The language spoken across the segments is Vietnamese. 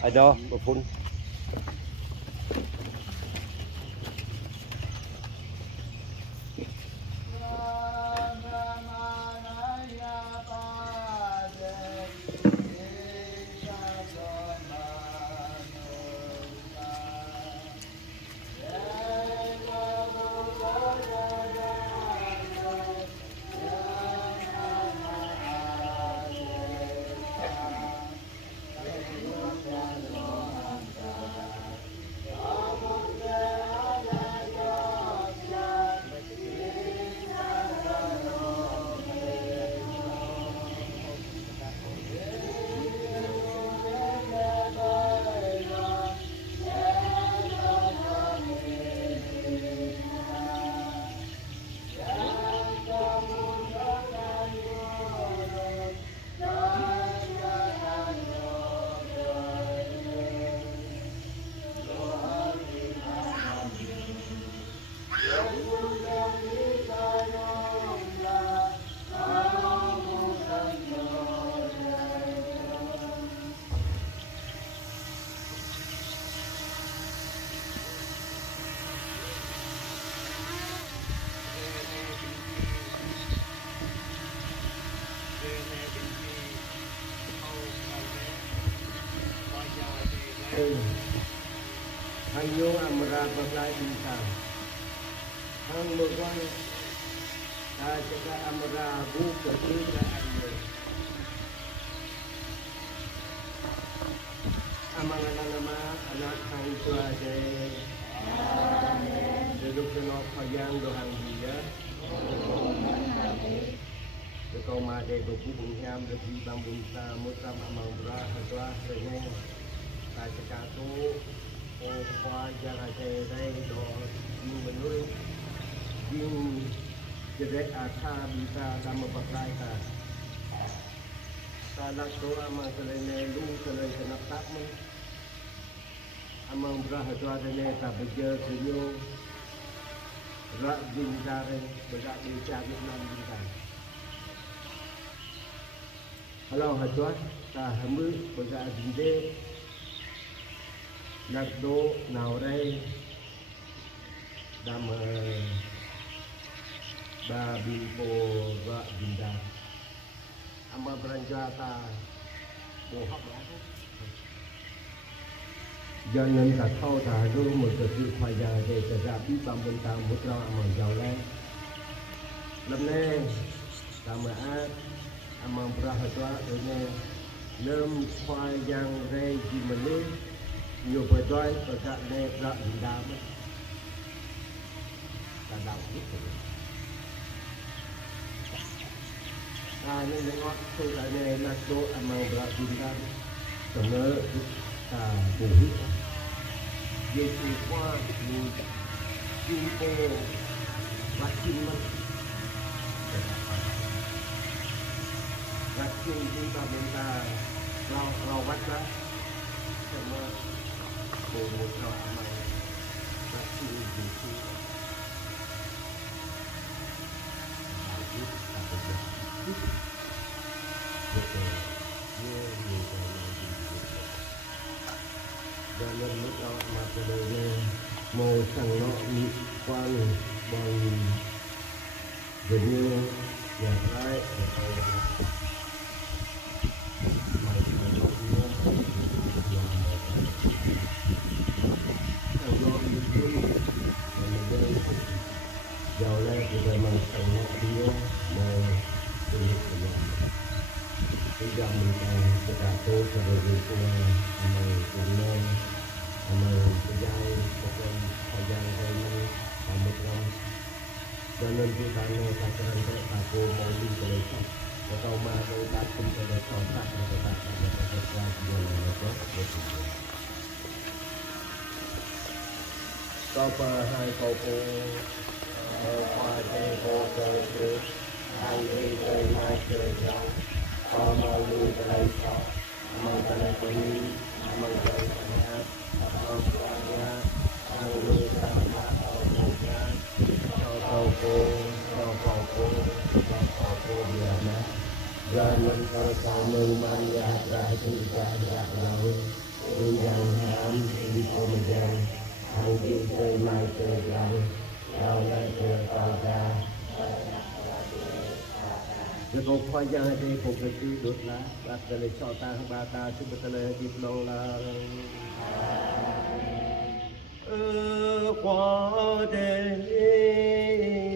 Ada pun Hayo amra bagai bintang. Hang merwan jika amra bu ketika anda. Amangan nama anak hang tua jai. Duduk senok payang dohang dia. Kau made bebu bungyam lebih bambunta mutam amra hadwa seheng. Jika tu qua jangan saya do menurut yang jadi asal bisa dalam berkait kalau doa masalah lu kalau kena tak mu amang berhadap dengan tak berjaya senyum rak bintang berdak dicari nam bintang kalau hadap tak hamba berdak bintang nak do nào đây đam ba bimpo và binda amma beranjata bohak jangan tak tahu dah dulu mesti payah dia terjadi pembentang mutra amal jauh lem ni tamat amal berahadwa dengan lem payang regi menit nhiều bài toán ở các nơi rộng hình đám là đau nhất nên là ngót tôi tại này là chỗ màu rộng hình đám tổng nợ bổ hít về từ qua mùi chim cô bắt chim mất bắt chim chúng ta lau bắt ra semua một trò mày và sự gì khi bài viết là một việc như nhiều cái này cho nên lúc đó mà từ đầu lên màu sang nó bị quang bằng gần như nhà trái jauh kita mengetahui dia mau tulis tidak mungkin berkata sebagai tuan amal tuan amal sejauh bukan sejauh ini kamu terang dan nanti tanya takaran saya aku mau di kolektif atau mau datang ke kontak atau datang ke kontak dengan apa Coba hai kau pun qua đây cô chơi trước hai đi chơi mai chơi nhau có mơ lui tới cho mơ tới đi mơ tới nhà mơ qua nhà mơ lui tới nhà cho cô giờ nè ra mình cho mừng mang ra ra thì ra ra rồi mai từ rằng đầu lên từ tàu ra rồi còn khoai ra thì phục cái chữ đốt lá và cái lời cho ta ba ta xin cái lời dịp lâu là qua đây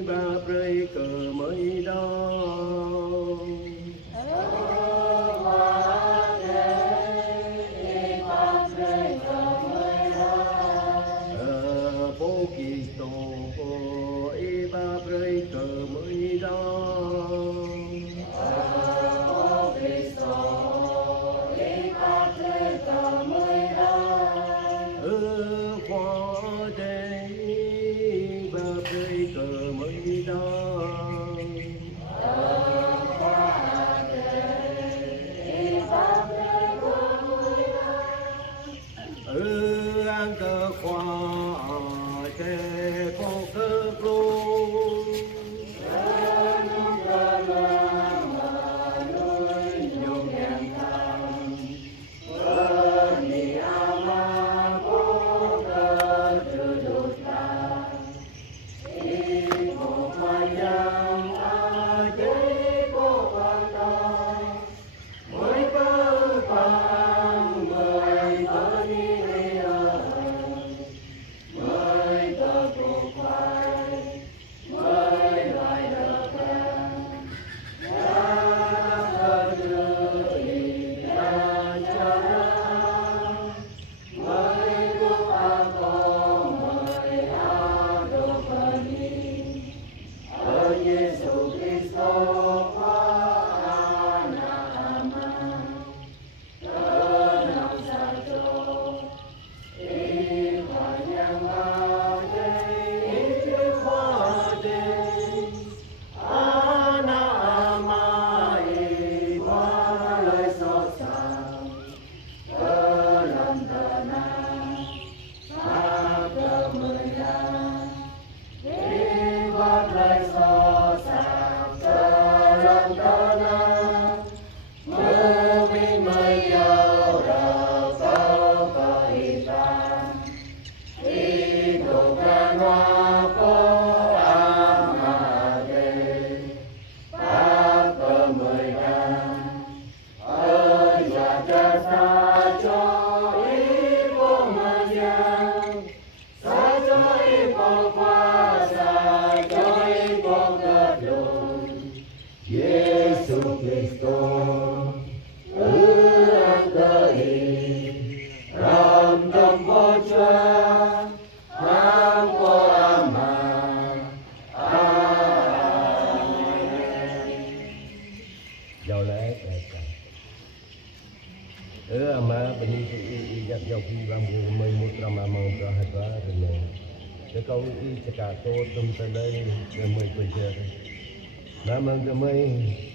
ba rơi cờ mới đó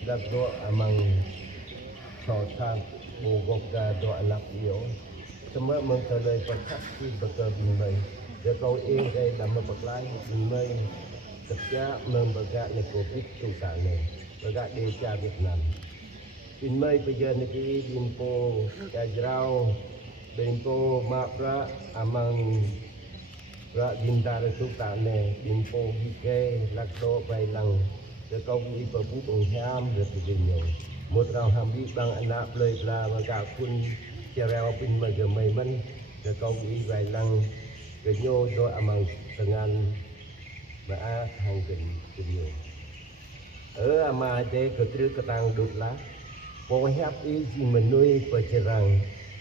đặt độ amang cho tham bồ gốc ra độ lắc yếu semua mengkalai perkasi berkebinai dia kau ingkai dan memperlain binai setiap memberkat ni covid tu sana berkat desa Vietnam binai bây ni ki binpo kajrau binpo mapra amang ra bintar tu sana binpo bike lakdo bailang để công đi vào phú bằng ham được thì nhiều một rau ham đi bằng anh nạp lời là và cả quân chèo rau pin mà giờ mày mình để công đi vài lần cái nhô đôi amang dengan mà hàng tình nhiều ở mà để cái thứ cái tang đột lá bộ hẹp ý gì mình nuôi và chơi rằng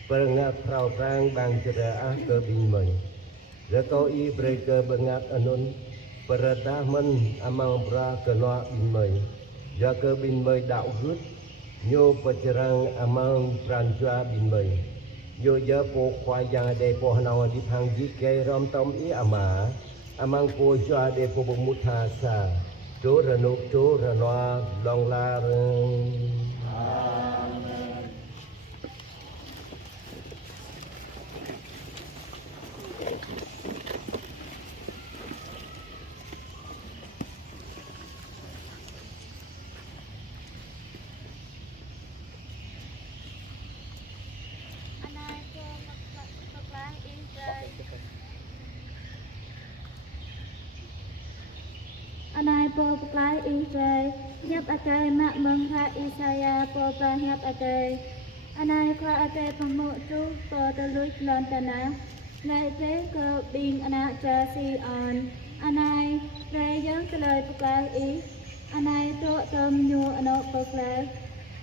perengat rau rang bang cerah ke bimai để công ý breaker bengat anon Peradaman amang pra kena binmai Jaka binmai đạo gút Nyo pacerang amang pranjua binmai Nyo ya po khoai yang de po hanau di phang ji ke rom tom i ama Amang po jua de po bumutha sa Cho ranuk cho ranwa long la reng po buklai Israel nhấp akai mak mong ha Isaya po pa nhấp akai anai kwa akai pamu tu po teluj lon tanah lai te ko bing anak cha si on anai lai yang telai buklai anai to tom nyu anok buklai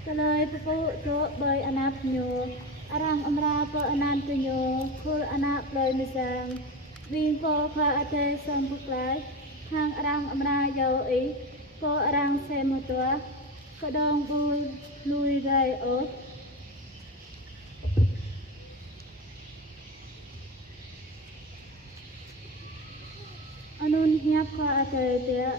telai pupu to boy anak nyu arang amra po anan tu nyu kul anak loy misang Vinh po pha ate sang buklai hang arang amra yo po arang se mo tua ko dong bu lui rai o anun hiap pha ate dia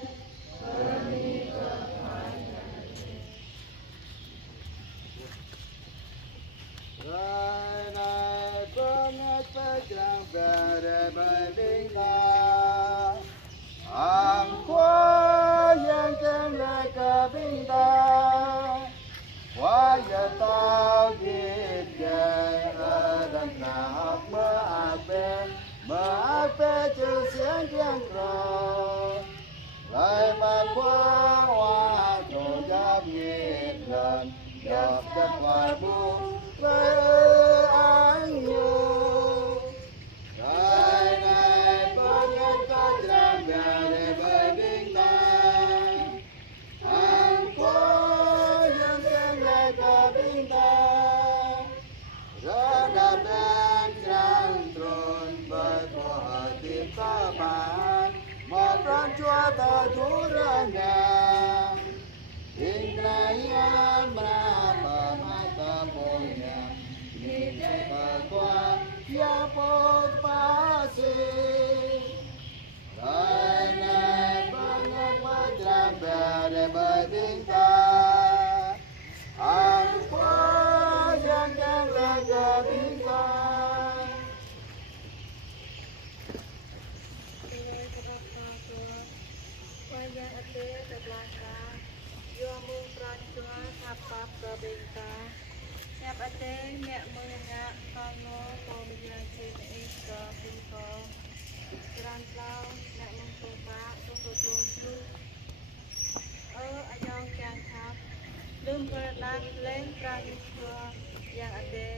Lum berlat leng praniswa yang ada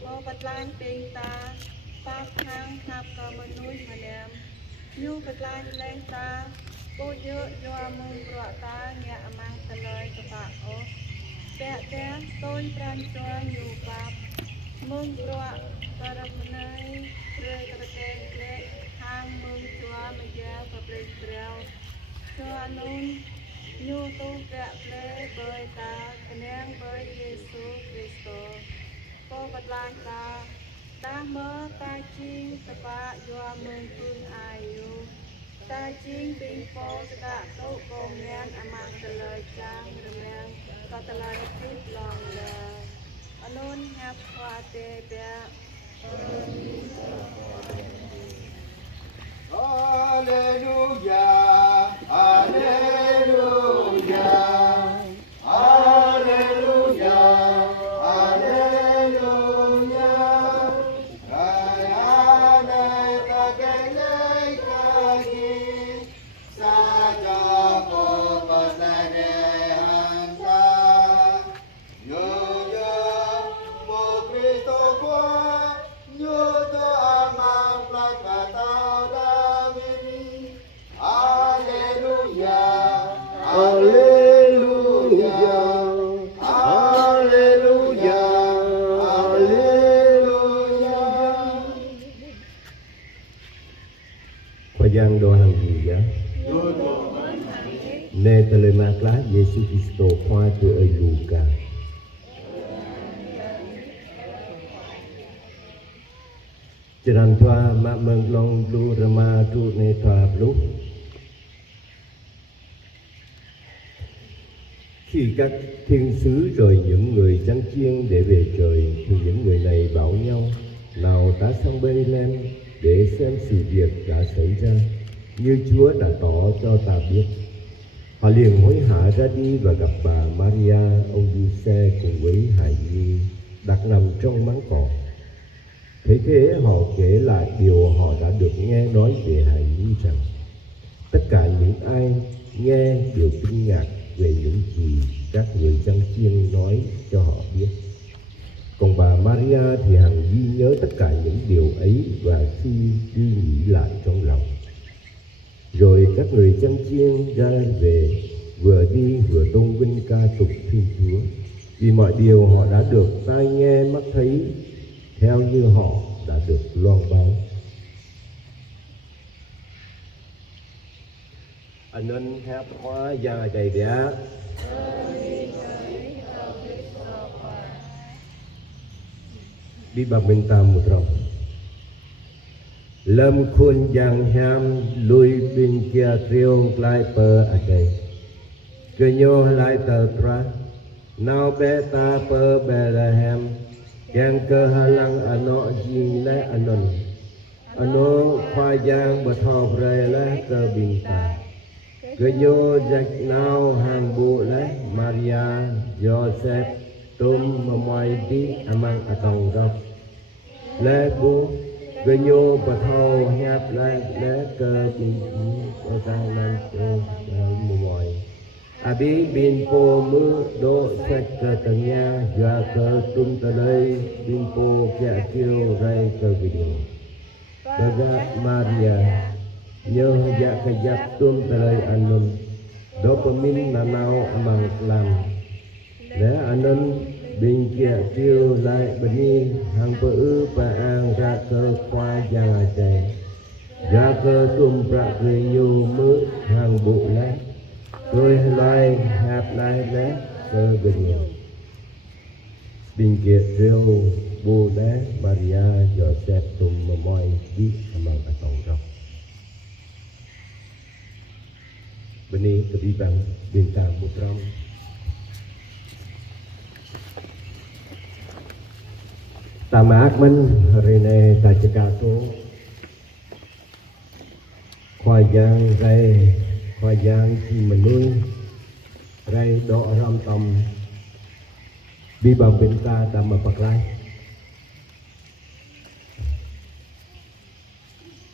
mau petlan pinta pap hang hap ke menui malam nyu petlan leng ta pujuk jua mung ta nya amang teloi kepak o pek te tôn praniswa nyu pap mung para menai rei keteng klek hang mung jua meja paplek brau jua nun nhu tu vẹn lê bơi ta nén bơi Giêsu Kitô cô bật lan ta mơ ta chinh ta ba doa mừng phương ai yu ta chinh bình phố ta tô công nén amang ta lời trang rèn ta ta lời tiếp lòng lờ anun hap hoa tê bẹ Hallelujah, Hallelujah, Hallelujah, Hallelujah. Kaya neta kenai kaki, saja ko patane hangga. Yo mo Kristo kwa, yo to amang plakatau David. Hallelujah, Hallelujah, Hallelujah, Hallelujah. Qua giang đồ hàng gì vậy? Nè tờ lời mạc lá Giêsu Kitô khoa tuổi ở Luca. Jalan tua mak menglong lu rema tu ne tua lu. Khi các thiên sứ rồi những người chăn chiên để về trời thì những người này bảo nhau nào ta sang Bethlehem để xem sự việc đã xảy ra như Chúa đã tỏ cho ta biết. Họ liền hối hả ra đi và gặp bà Maria, ông Giuse cùng với hài nhi đặt nằm trong máng cỏ. Thế thế họ kể lại điều họ đã được nghe nói về hài nhi rằng tất cả những ai nghe điều kinh ngạc về những gì các người dân chiên nói cho họ biết. Còn bà Maria thì hằng ghi nhớ tất cả những điều ấy và suy đi nghĩ lại trong lòng. Rồi các người dân chiên ra về, vừa đi vừa tôn vinh ca tụng Thiên Chúa, vì mọi điều họ đã được tai nghe mắt thấy theo như họ đã được loan báo. Anh nên hẹp hóa gia đầy đá. Bimbang minta mutram. Lâm khuôn giang ham lui bin kia triong lại per adai. Kenyo lại tờ tra. Nào bé ta per Bethlehem. Yang ke halang ano jing le anon. Ano khoa giang bật họp rầy le cơ bình ta. Kenyo jak nào ham bu le Maria Joseph tum memuai di amang atong rok. Le bu Kenyo bật họp hẹp le cơ bình ta nan memuai. Abi bin po mu do sek ke tengah ja ke tum telai bin po kia kêu rai ke video. Baga Maria nhớ ja ke jap tum telai anun do pemin nanau amang lam. Le anun bin kia kêu lai beni hang peu pa ang ra ke kwa jang acai. Ja ke tum pra kenyo mu hang bu le. Tôi lai hạp lai lé cơ bình Bình kiệt rêu bồ đá Maria Joseph tùm mà môi đi mà tổng rộng. Bên này cơ bí bằng bình tàng một rộng. Ta mạc mình hari này ta cakap tu khoa giang rai khoa giang thì mình nuôi rai độ ram tâm bi bằng bên ta ta mà bạc lai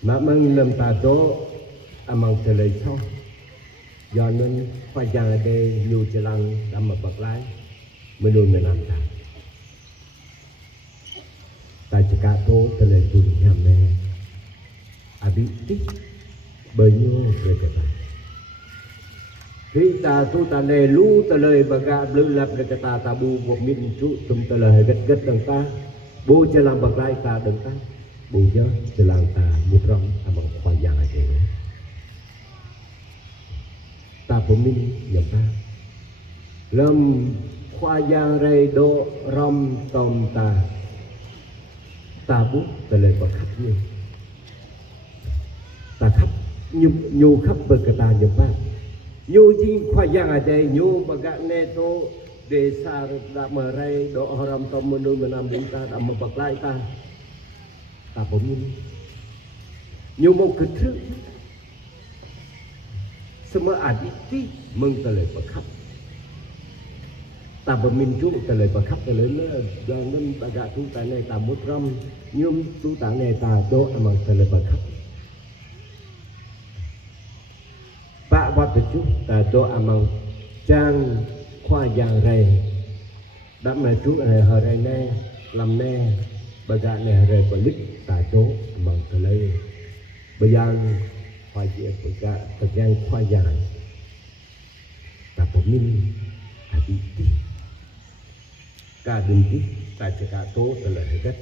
mà mang lâm ta đó amang terlei sau do nên khoa giang ở đây nhu chỉ lăng ta mà bạc lai mình nuôi mình làm ta chỉ cả tô terlei tu nhà mẹ abi tích bao nhiêu về cái ta khi ta tu ta ne lu ta lời baga blue lap ke ta tabu bộ min chu tum ta lời gật gật đằng ta bu cho làm bạc lai ta đằng ta bu cho làm ta một rong amang khoa giang ai thế ta bộ min nhầm ta lâm khoa giang ray do rom tom ta bu ta lời bạc khắp như ta khắp nhu khắp bờ ke ta nhầm ta nhu jing khoa giang ở đây nhu baga neto desa đã mở ray độ haram tom menui menam ta đã mở bạc lai ta bom nhu mau ke thứ semua aditi meng telai bakap ta bermin chu telai bakap telai le jangan baga tu tanai ta mutram nyum tu tanai ta do amang telai bakap Pak buat tu ta do amang trang khoa giang ray đã mà chú hari này làm nè baga nè ray còn lít ta do amang telai bayang khoa giang baga bagang khoa giang ta pemin aditi ka dinti ta cakap tu telai hebat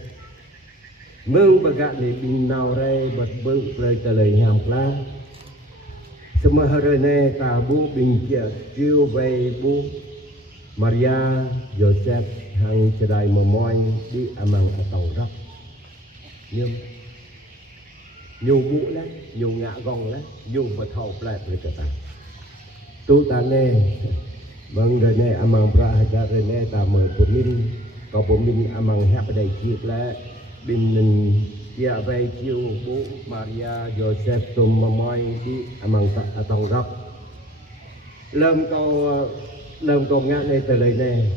meng baga ni bin nau ray bat beng play telai nham pla semua hari ni tabu bingkia kêu về bu Maria Joseph hang sedai memoy di amang atau rap nhưng nhu bu lá nhu ngạ gong lá nhu vật hậu lại với cả ta tu ta nè vâng rồi nè amang pra hajar rồi nè ta mời pemin có pemin amang hẹp đây chiếc lá bin dia về chiều bu Maria Joseph tùm memoy di amang atau rap lâm câu ngã này từ lời này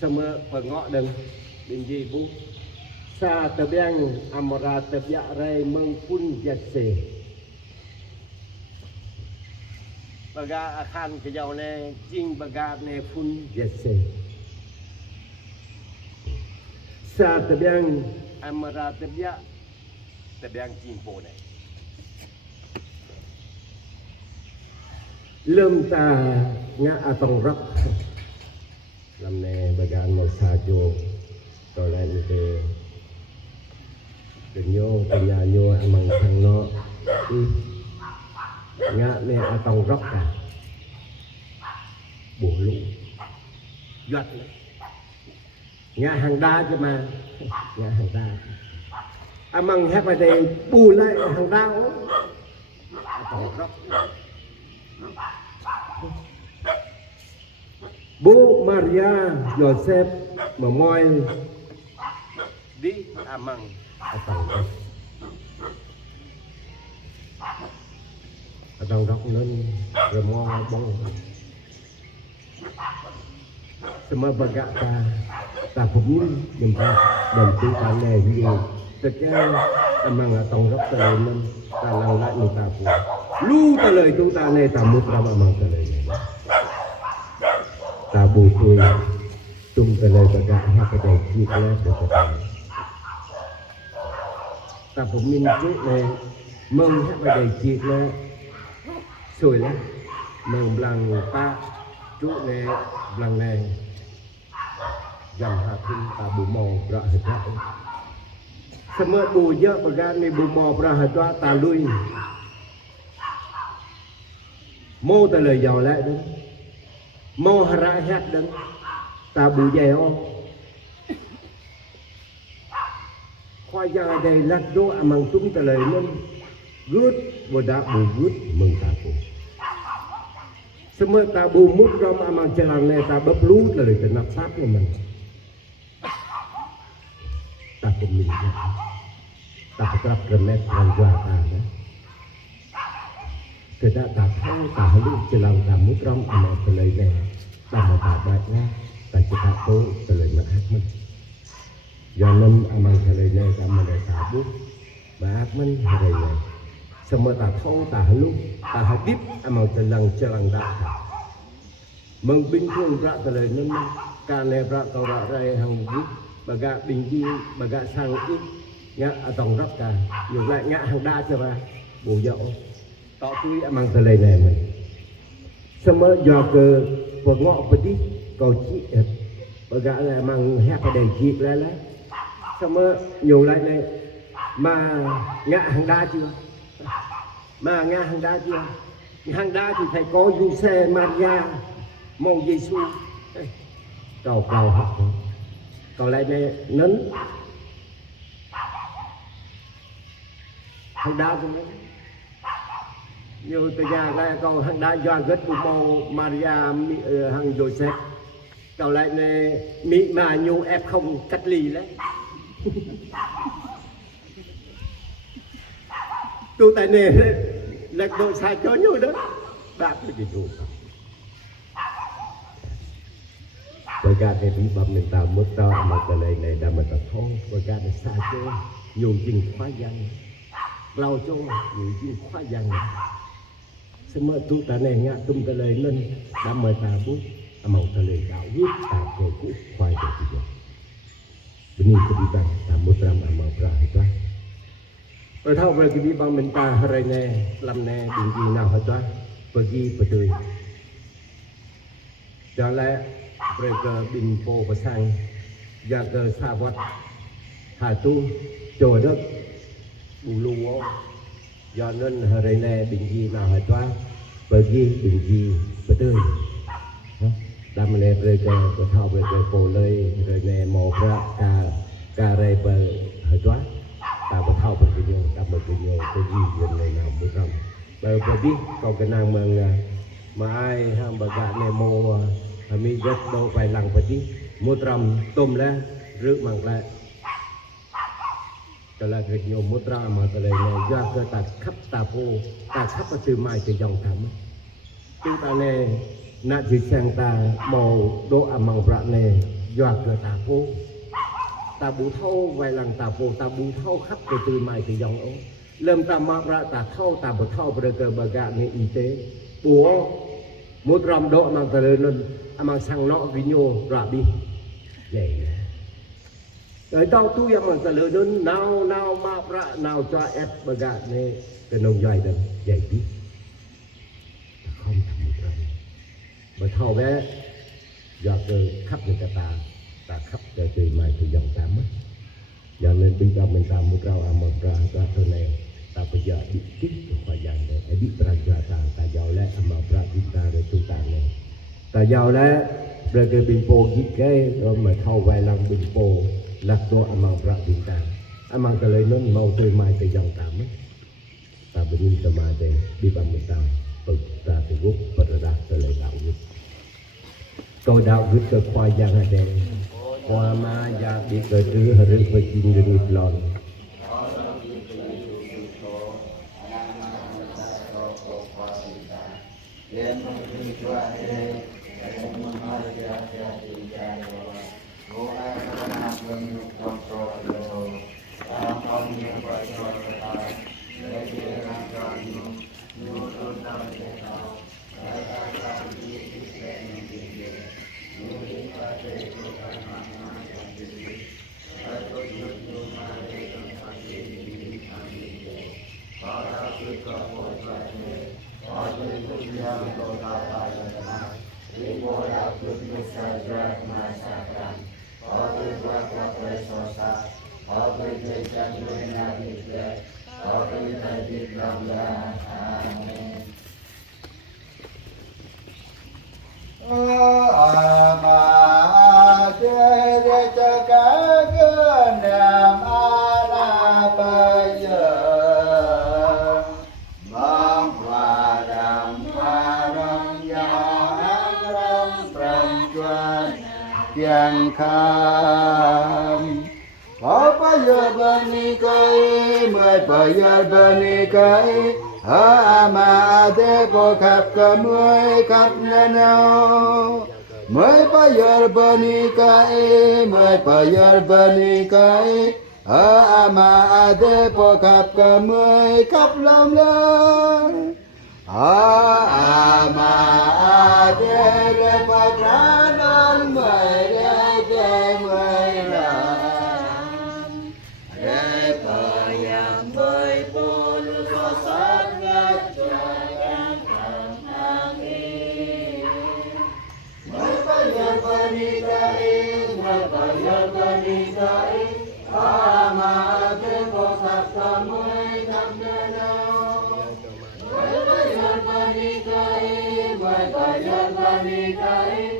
sama pengok dan binji bu sa tebiang amora tebia rai mengpun jase baga akan ke jauh ne jing baga ne pun jese sa tebiang amara tebia tebiang jing po ne lem ta nga atong rak lam ne baga no sa jo to len ke kenyo penyanyo amang sang no nga ne atong rak ka bổ lũ giọt nga hàng đa chứ mà nga hàng đa amang hep ở đây bù lại hàng đa atong rak bố Maria Joseph mà moi đi amang atong rak nên rồi mo bông semua baga ta pun jempa dan tu tanah hiu tekan amang atong rak terlemen talang lại ni ta pu lu ta lời tu ta này ta mut ram amang ta lời ta bu tui tum ta lời baga ha ka dai ki le bo ta pun min chu ne mong ha ka dai ki le soi le mong blang pa chu ne blang ne jam hatin ta bu mo pra hata semua bu je bagan ni bu mo pra hata ta lui mo ta lời giàu lại đến mo hara hat đến ta bu deo khoa gia đây lát đô amang tung ta lời nên good boda bu good mừng ta bu semua ta bu mut rom amang jalan ne ta bắp lú ta lời tenap sát của mình ta pemilih ta terap remet ranjua ta tidak ta tahu ta halu jelang ta mutram amal telai ne ta mau ta baik lah ta kita tahu telai mahat men jangan amal telai ne ta mau ta bu mahat men hari ne semua ta tahu ta halu ta hadip amal jelang dah mengbingkung berat telai ne karena berat kau rai hang bu baga bình baga sang ít nhá tổng rắp cả nhiều lại nhã hàng đa cho bà bù dậu tỏ túi mang tờ lầy này mình xong mới do cơ và ngọ và đi cầu chị baga là mang hẹp và đầy chị lại lấy xong mới nhiều lại này mà nhã hàng đa chưa mà nhã hàng đa chưa hàng đa thì phải có Giuse Maria mong Giêsu cầu học còn lại này nấn hàng đa của mình nhiều từ nhà lại còn hàng đa do rất của mô Maria hàng Joseph còn lại này mỹ mà nhiều em không cách ly đấy tôi tại này là đội sai cho nhau đó đạt được cái chủ baga để bị bầm mình ta mất to mà cái này đã mình ta thong baga để xa chứ nhiều chuyện khoa văn lao cho nhiều chuyện khoa văn semua tu ta này ngã tum cái này lên đã mời ta bút màu ta lời đạo viết ta cổ cũ khoai được gì benih kebiban ta mất ram amal berah rồi thâu về cái bị bầm mình ta hari này làm này đừng gì nào hết đó pergi betul jangan lại mereka bimpo pasang jaga sahabat hatu jodoh bulu do nên hari này bình gì nào hỏi toa pergi bình gì betul đam mê mereka berthao mereka boleh hari này mau berak kare ber hỏi toa ta berthao pergi ta pergi yang lain nào bukan pergi kau kenang mà ai ham baga này mau mi rất đâu phải lằng phải đi mua trầm tôm lên rước mang lại cái là việc nhiều mua ra mà cái này do cơ ta khắp ta vô ta khắp ở từ mai từ dòng thẳm chúng ta này nãy chỉ sang ta màu đỗ màu bạc này do cơ ta vô ta bù thâu vài lần ta vô ta bù thâu khắp từ mai từ dòng ống lâm ta mặc ra ta thâu ta bù thâu về cơ bà gà này y tế bố một rằm độ mang tờ lên mang sang nọ cái nhô rà đi vậy rồi tao tu yang mang tờ lên nào mà ra nào cho ép bờ gạt này cái nông dài được vậy đi không thầm một rằm mà thâu bé giờ từ khắp người ta khắp để từ mai từ dòng tám mất giờ nên bây giờ mình làm một rau một ra thôi này ta bây giờ bị kích cho khoa dàn này bị ra ta giàu lẽ mà ra ta để tu ta này ta giàu lẽ rồi cái bình po ghi cái rồi mà thâu vài lần bình po lạc do mà ra ta mà cái lời nó mau từ mai từ dòng tám mất ta bên in ta mai đây đi bằng mình ta từ ta từ gốc và ra từ lời đạo gốc tôi đạo gốc cái khoa dàn này đây qua ma gia bị cơ trứ hở với chim đừng nghịch lòn yang kham có bao giờ bên đi cây mười bao giờ bên đi cây mà để bộ khắp cả mười khắp nơi nào mười bao giờ bên đi cây mười bao giờ bên đi cây mà để bộ khắp cả mười khắp lòng lớn mà để bộ khắp lòng mười để mười làm để bờ yang mười bồn có sát ngát cho yang thầm hàng y mười bao giờ bên đi cây mười bao giờ bên đi cây mà để bộ khắp cả mười khắp nơi nào mười bao giờ bên đi cây mười bao giờ bên đi cây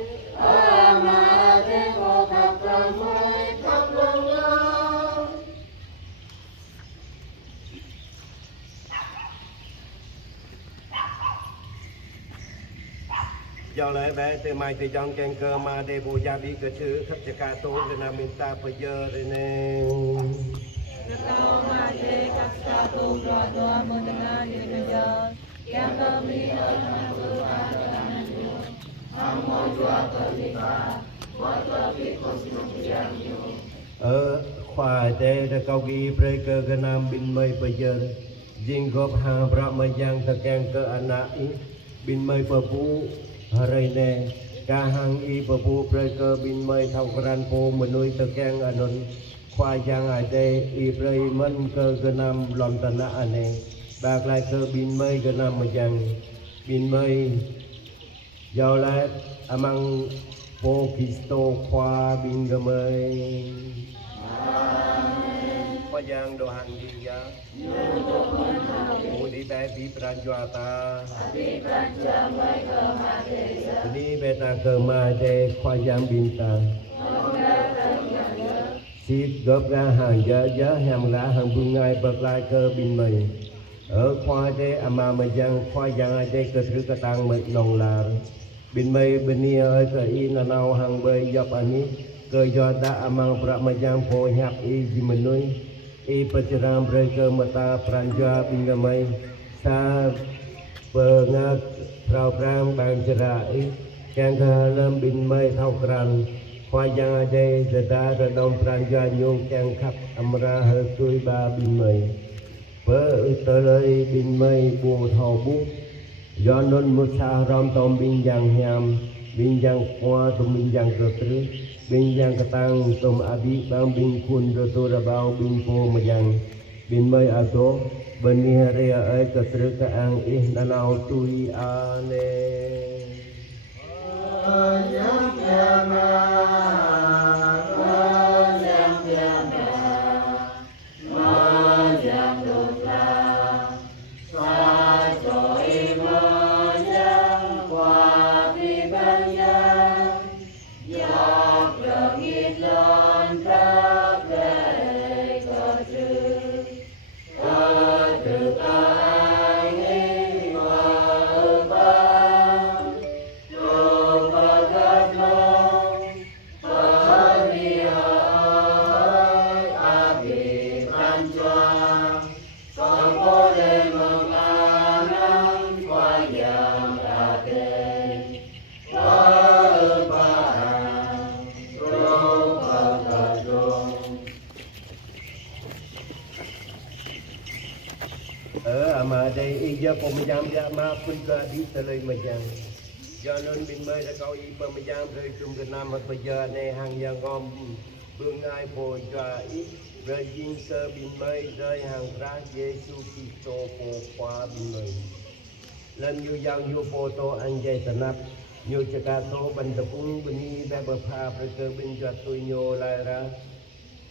mà để bộ khắp cả mười khắp lòng nhau do lẽ bé từ mai từ trong keng cơ mà để bù gia bị cơ chữ khắp cho cả tốt để làm mình ta bây giờ đây nè Kau mati kasta tu doa mendengar di dunia yang kami akan berpadangan Amun doa terlibat buat lebih khusus yang ở khoa tê đã câu ghi pre cơ cái nam bin mây bây giờ riêng góp hàng bạc mà giang thật keng cơ anh ấy bin mây phở phú hari nè cả hàng y phở phú pre cơ bin mây thâu gran po mình nuôi thật keng anh ấy khoa giang ai tê y pre mân cơ cái nam lon tận anh ấy bạc lại cơ bin mây cái nam mà giang bin mây giao lại amang po Kristo khoa bin cái mây khoa giang đồ hành gì ya Mudi tay di pranjuata ini beta kemade khoa giang bintang xịt gấp ra hàng dở hàng lá hàng bưng ngay bật lại cơ bin mây ở khoa đây ama mà giang khoa giang ai đây cơ thứ cơ tăng mệt nòng là bin mây bên nia ơi cơ in là nào hàng bơi dọc anh cơ do đã amang pra mà giang phô nhạc y gì mình nuôi y pacaran mereka mata pranja bingamai sa pengat program bang cerai yang dalam bin mai thau kran khoa yang ada zada redom pranja nyung yang khắp amra hơi tươi ba bin mai per terlei bin mai bu thau bu do non một sa ram tom binh giang nham binh giang qua tom binh giang cơ trứ binh giang katang tom abi bang binh kun do to ra bao binh po mà giang binh mây a to bên ni hari ai cơ trứ ka ang ih nanau tui ane mà đây ý giờผมยามยามาคุณก็ดีเลยมายังย้อนนั้นบินเมื่อจะเขาอีเปิดมายังเลยจุ่มกันน้ำมาไปเจอในhàngยังงอมเบื้องง่ายโผล่จะอีเลยยิงเซอร์บินเมื่อเลยhàngพระเยซูคริสต์โตโปควาบินเมื่อlầnอยู่ยังอยู่โปโตอันใหญ่สนับอยู่จักรโตบรรทุกบุญนี้ได้บพาประเกิดบินจัดตุยโยลายระ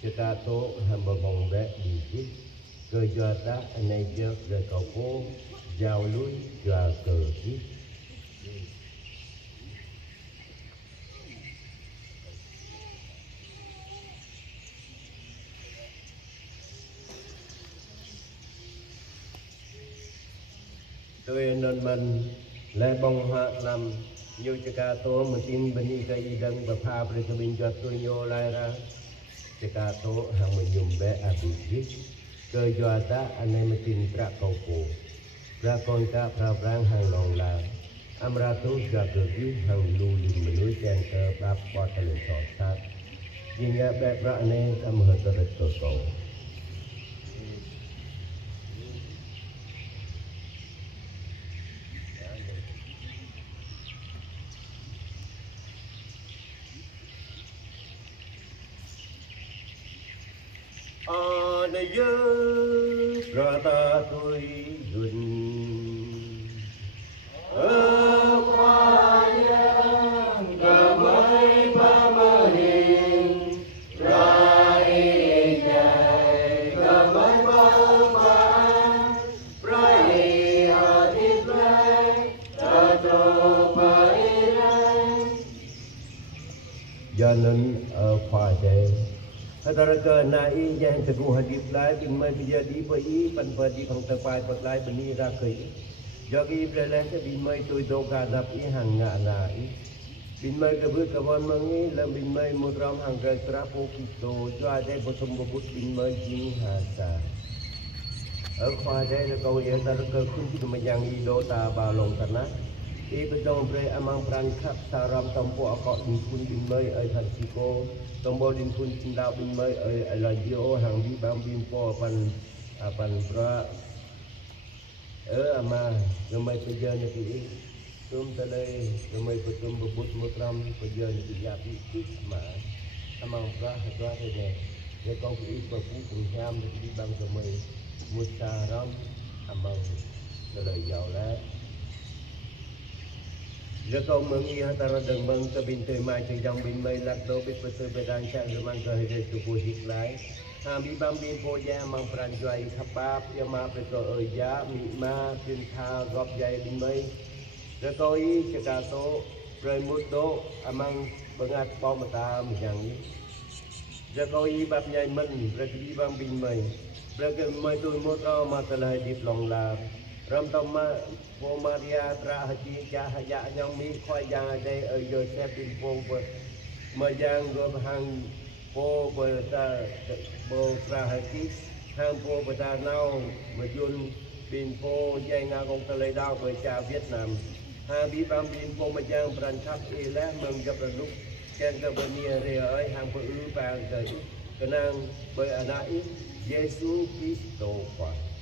จักรโตหันบงแบะดีที่cơ cho ta anh này giờ rồi cậu cô giao lúi và cờ chiếc tôi nên mình lẽ bông hoa làm nhiều cho cả tổ một tin bên đi cây đằng và pha về cho mình cho tôi nhô lại ra cho cả tổ hàng mình dùng bé à bị giết cơ do ta anh em tin pra cầu cổ ra con ta pra rang hàng lòng là amratu ra cơ cứu hàng lưu linh mình núi chen cơ ba qua tận sọ sát nhưng nghe bé pra anh em âm hơi tơ đất tổ cầu này dơ ra ta tôi dùn ở qua giang cả mấy ba mơ hình ra y chạy cả mấy ba ra y hà thịt lấy ta cho mấy lấy cho nên ở khoa chạy Hadaraga nai yang teguh hadip lai bin mai menjadi bai pan padi khang tapai pat lai bani ra kai jogi prelen ke bin mai toi do ga dap i hang nga nga i bin mai ke bu kawan mangi lam bin mai mudram hang ga trapo kito jo ade bosom bobut bin mai jing ha sa ở khoa đây là câu嘢ta cơ khung chi mà yang i do ta ba long tanah i bedong pre amang pran khap saram tompo akok din pun bin mai ai than siko tombo din pun cinta bin mai ai la dio hang di bam bin po pan pra ama gamai peja ni ki tum talai gamai petum bebut mutram peja ni ya pi kisma amang pra ha ne ye kong ki pa pu kum ham di bang gamai musaram amang talai yau la giờ công mừng y hatara đừng mừng cho bin tươi mai cho dòng bin mây lạc đâu biết bớt bớt đang chạy rồi mang cơ hệ tụ bùi hít lái ham bi bam bin po gia mang pran joy khắp ba ya ma phải có ở giá mị ma thiên tha góp dây bin mây giờ coi cho cả số rồi một đô mang bằng ạt bao mà ta mình rằng giờ coi bắp nhai mình rồi đi bam bin mây rồi cái mây tôi một ao mà ta lại đi lòng là ram tâm ma po Maria tra haji cha haya yang mi khoi yang ade ở Joseph bin po mà yang gồm hàng po ta po tra haji hàng po ta nau mà yun bin po dây nga công ta lấy đau với cha Việt Nam hàng bi bam bin po mà yang pran khắp y lá mừng gặp là lúc chen cái bên nia re ơi hàng po ư vàng tới cái năng bởi anai Jesus Christo Christ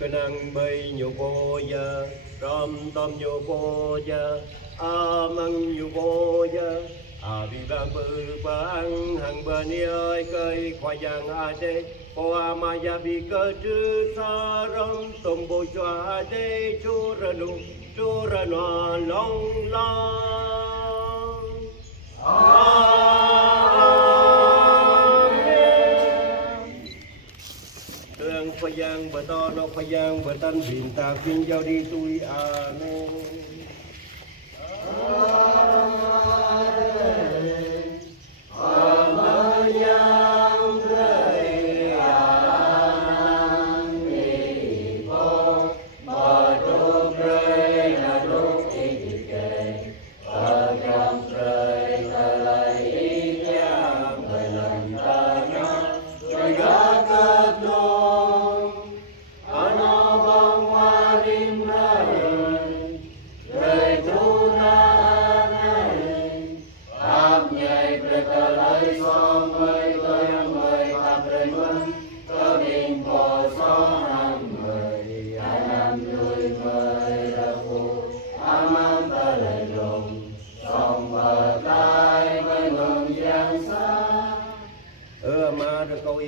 kenang bay nyu boya ram tam nyu boya amang nyu boya abibang bang hang bani ơi cây khoai giang ade po amaya bi cơ chư sa ram tom bo cho ade chu ra no long long đường khoai giang bờ to nó khoai giang bờ tân biển ta khuyên giao đi tui amen.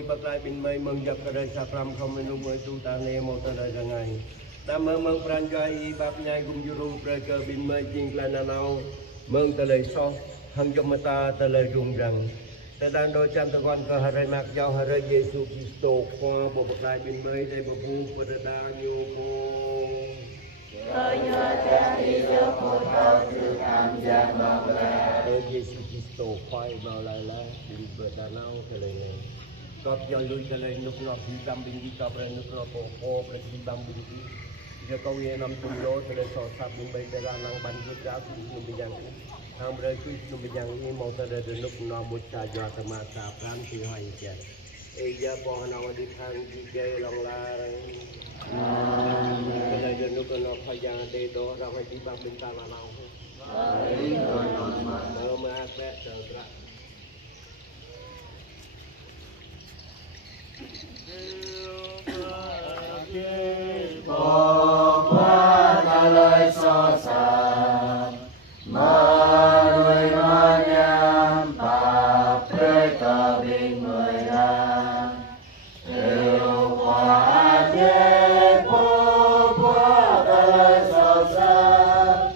Bác lại bình mây mừng dập cả đời sạp ram không nên lúc mới tu ta nghe một ta đời ra ngày ta mơ mơ pran cho ai bác nhai cùng yuru pre cơ bình mây chinh là nào mừng ta lời so hằng trong ta ta lời rung rằng ta đang đôi chân ta quan cơ harai mặc giao harai Giêsu Kitô qua bộ bác lại bình mây đây bộ phu pada đa nhu cô Giêsu Kitô khoai vào lại là bình bờ ta nào ta lời này Kau yang lui jalan nuk nak hitam bingki kau berani nuk nak pokok berani hitam bingki. Jika kau yang nam tumlo terus sosap bingkai terang nang bantu jauh nuk bijang. Nang berani nuk bijang ini mau terus nuk nak muda jauh sama sapran tiada je. Ia pohon awal di kang tiga long larang. Terus nuk nak payang dedo ramai di bang bintang lanau. Kalau merasa tergerak. Bỏ qua ta lời so sánh mà đuôi mà nhắm bạc rơi tờ bình người ra đều qua thế bỏ qua ta lời so sánh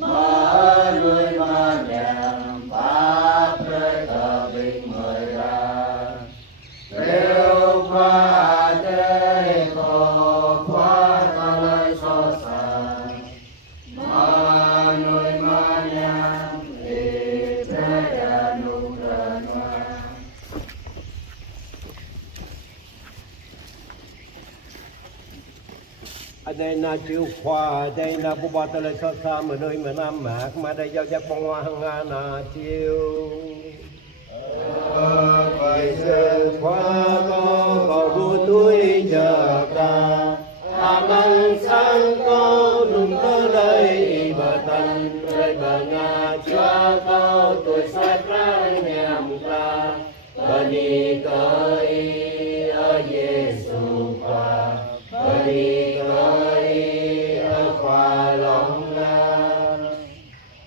mà đuôi mà nhắm bạc rơi tờ bình người ra đều qua thế bỏ qua ta lời so sánh mà nuôi mà nhắm để thế đã nụ rần hoa Ở đây là chịu khoa, ở đây là bố bà ta lời so xa mà nơi mà nam mạc mà đây giao giác bông hoa hăng hà là chịu Vậy sự khoa có vô túi chờ ta Amang sang có nung tơ đây bà tân rơi bà ngà cho cao tuổi xoay ra nhằm ta bà đi tới ở Giêsu khoa bà đi tới ở khoa lòng la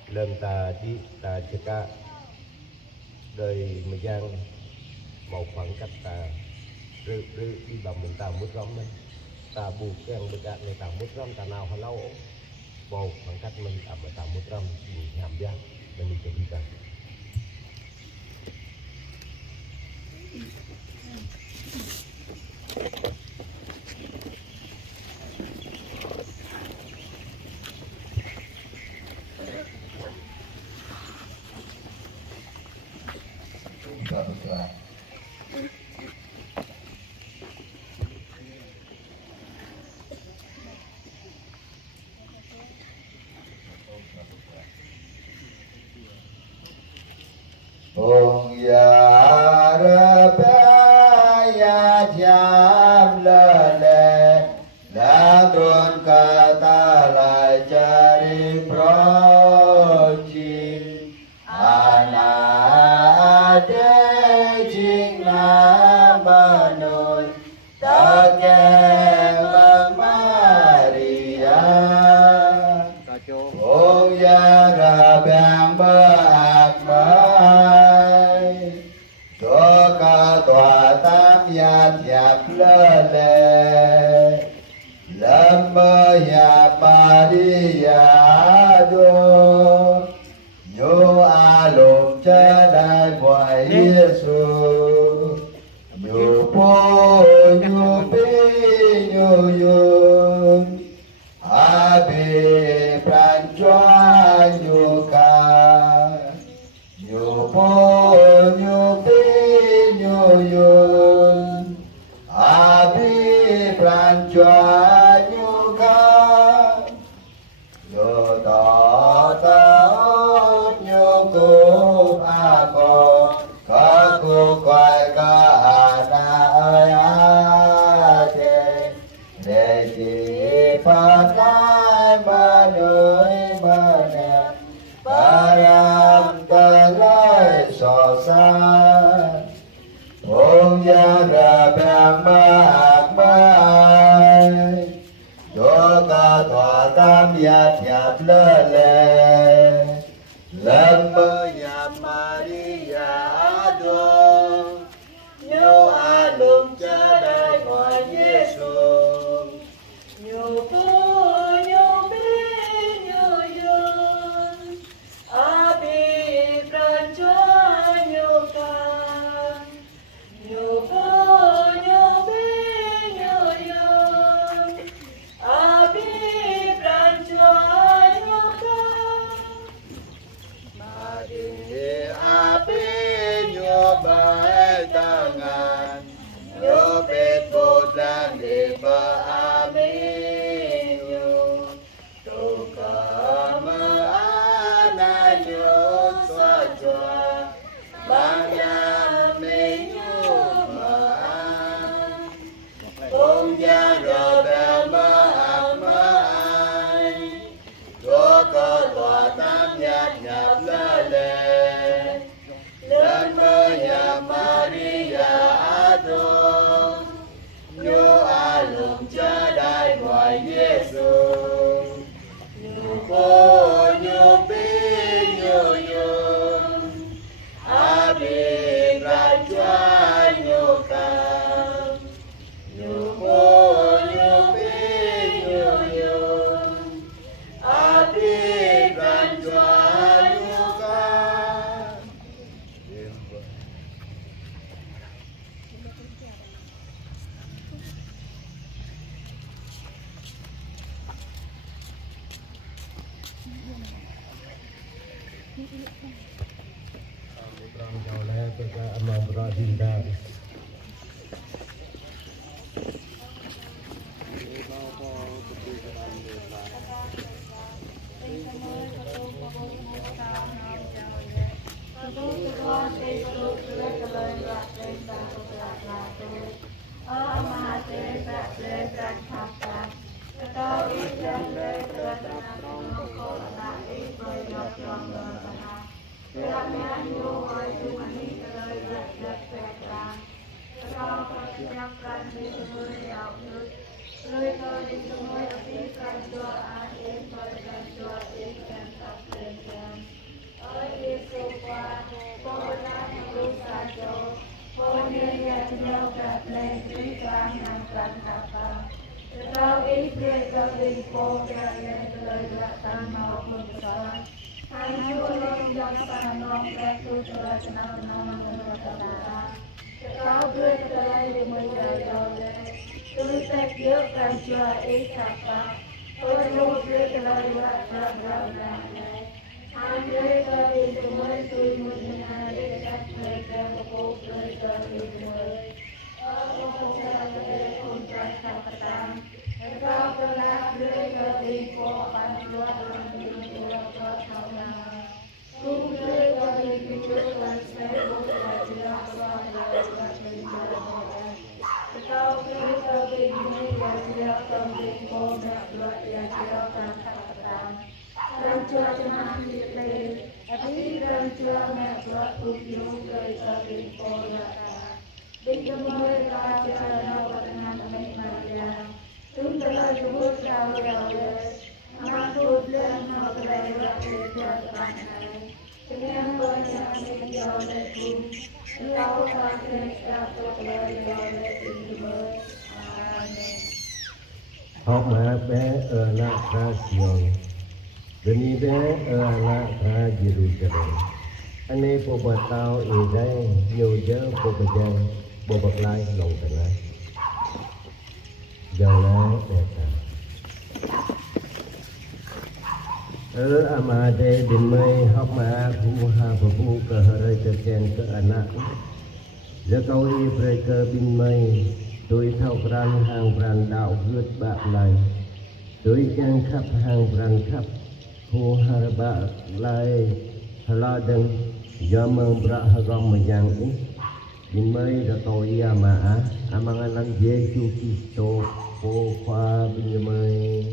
Lâm ta đi ta chả cả đời mà giang một khoảng cách ta rư đi bằng mình ta mút rong đấy ta buộc cái ăn được này ta mút rong ta nào hay lâu một khoảng cách mình ta mút rong thì nhảm giang mình đi cho đi ta Hùng ya ra ba ya thiam lơ lệ đã tuôn cả ta lại cha đi prochi ana de chính là ba nội ta kêu mạc mãi cho ca tòa tam nhạc nhạc lơ lệ lâm mơ nhà Maria đô nhô a lục cha đại ngoại Giêsu nhô po nhô pi nhô yun a bi pran choa nhô ca nhô po nhô pi nhô yun a bi pran choa nhô ca nhô tỏ tao nhô cô a cô quay ca na ơi a chê để chỉ phát lai mà nơi mà nè ta làm ta lai so sa ông gia ra bè ma ai cho ca tòa tam nhạt nhạt lơ lệ lâm mơ nhà Maria đô nhô a lùng cha đại ngoại Giêsu nhô cô nhô bi nhô yun a bi pran choa nhô ca nhô cô nhô bi nhô yun a bi pran choa nhô ca Maria api nhô bae tangan nhô bet bodan de ba aminyo to kama ana nhô sa choa bana me nhô ma ông gia rờ bè ma ai cho có tòa tam nhạt nhạt lơ lệ lên mơ nhà Maria đô nhô a lùng cha đại ngoại Giêsu nhô cô nhô pi nhô yun a bi ra choa nhô ca nhô cô nhô pi nhô yun a bi ra choa nhô ca Putra oleh kita amal beradinda. học mà bé ở la ra Sion, demi bé ở la ra Jerusalem. Anh ấy bộ bát tao ở đây nhiều giờ bộ bát giang bộ bát lai lòng tận lai, giàu lai đẹp ta. Ở amade bin mây học mà khu ha phu cơ hơi cơ chen cơ anak. Giờ câu y pre cơ bin mây tôi thao ran hàng ran đạo vượt bạc lại. Tôi chẳng khắp hàng ran khắp khu ha bạc lại hala đừng do mong bra hagom mà giang ý. Bin mây đã tôi ama amang alang Yesus Kristo po khoa bin mây.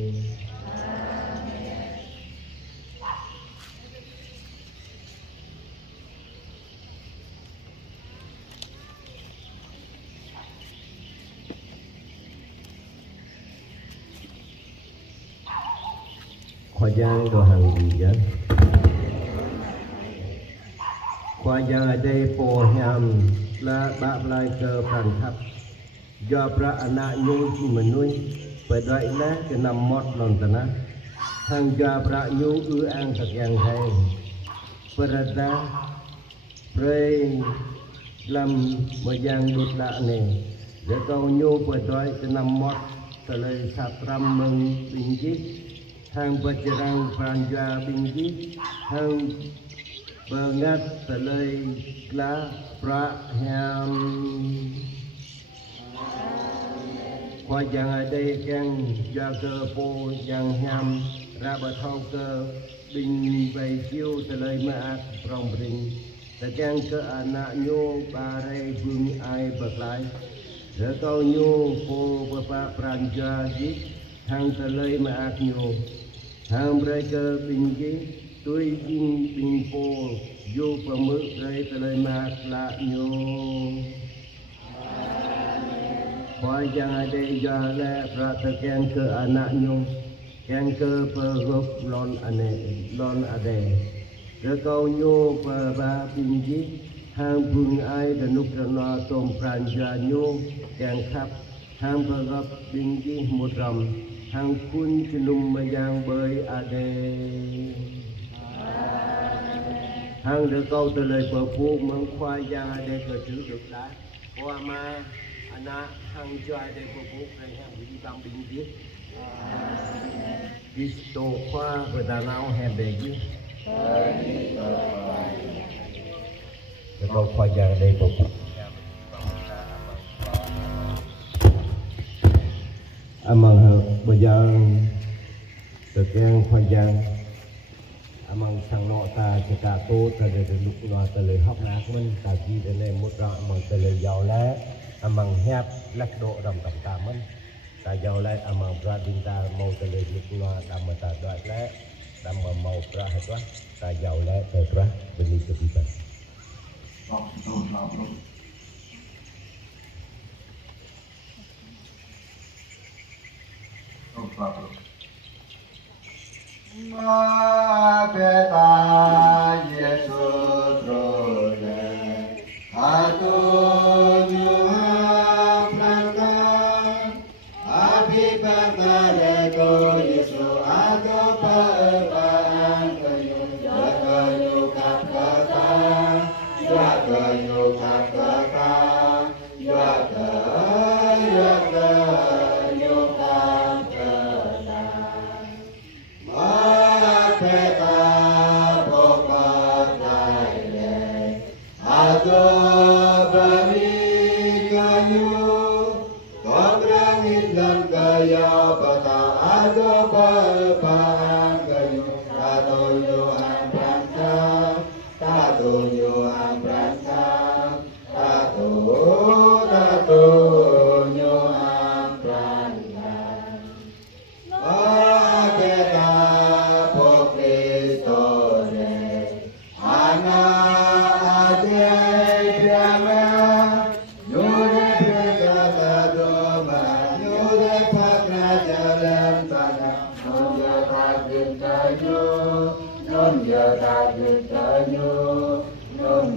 Khoa giang đồ hàng gì vậy? Khoa giang ở đây po ham là bạc lai cơ phản thấp do pra anak nyu chi menui phải đợi lá cái nằm mót lon tana hàng do pra nyu ư an thật yang hay perada pray làm một giang đột lạ này để câu nyu phải đợi cái nằm mót từ lời sạp ram mừng bình chí hàng berjerang panja binggi hàng bengat telai kla praham khoa yang ada yang jaga po yang ham ra bờ thau cơ bình vầy chiêu telai maat prong bring tegang ke anak nyu bare bumi ai berlai để câu nyu po bapa pranja ji hàng telai maat nyu hàng mereka binggi tôi in bing po yo pemuk rai telai mak la nyo khoa yang ada jala praktekan ke anak nyo yang ke pergop lon ade rekau nyo ba binggi hàng bung ai dan nukrana tom pranja nyo yang khap hàng pergop binggi mudram hàng kun cunum mayang bơi ade hàng được câu từ lời bờ phu mang khoa giang ade cơ chữ được lá qua ma ana hàng cho ade bờ phu này hàng bị tam bình tiết Kristo khoa và đà lao hẹp đề chứ được câu khoa giang ade bờ phu amang bây giờ từ cái khoa giang amang sang nọ ta chỉ cả tô ta để lúc nọ ta lấy học nát mình ta chỉ để lên một rõ amang ta lấy giàu lẽ amang hẹp lắc độ đồng tầm ta mình ta giàu lẽ amang ra din ta mau ta lấy lúc nọ ta mà ta đợi lẽ ta mà mau ra hết quá ta giàu lẽ ta ra bên đi cái gì vậy Ma beta Yesus role atunyu aplankan abi bakale do Yesu ado perpaan kayu jakayu kapkata jakayu kapkata jakayu Anak ade ta gương ta nhu non giờ ta gương ta nhu non